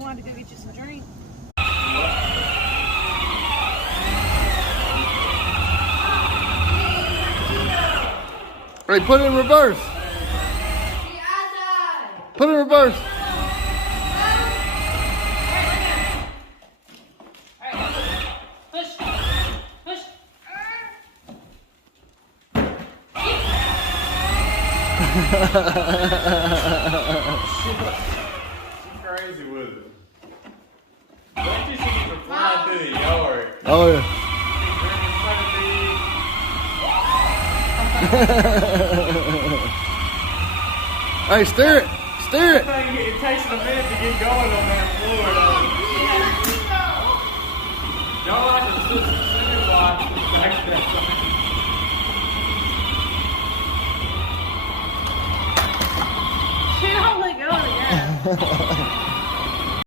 Wanted to go get you some drink. Ray, put it in reverse. Put it in reverse. Push. Push. She's crazy with it. Don't you see her flying through the yard? Oh yeah. Hey, steer it. Steer it. It takes a minute to get going on that floor, though. Y'all like to sit center block back there. She don't let go of the gas.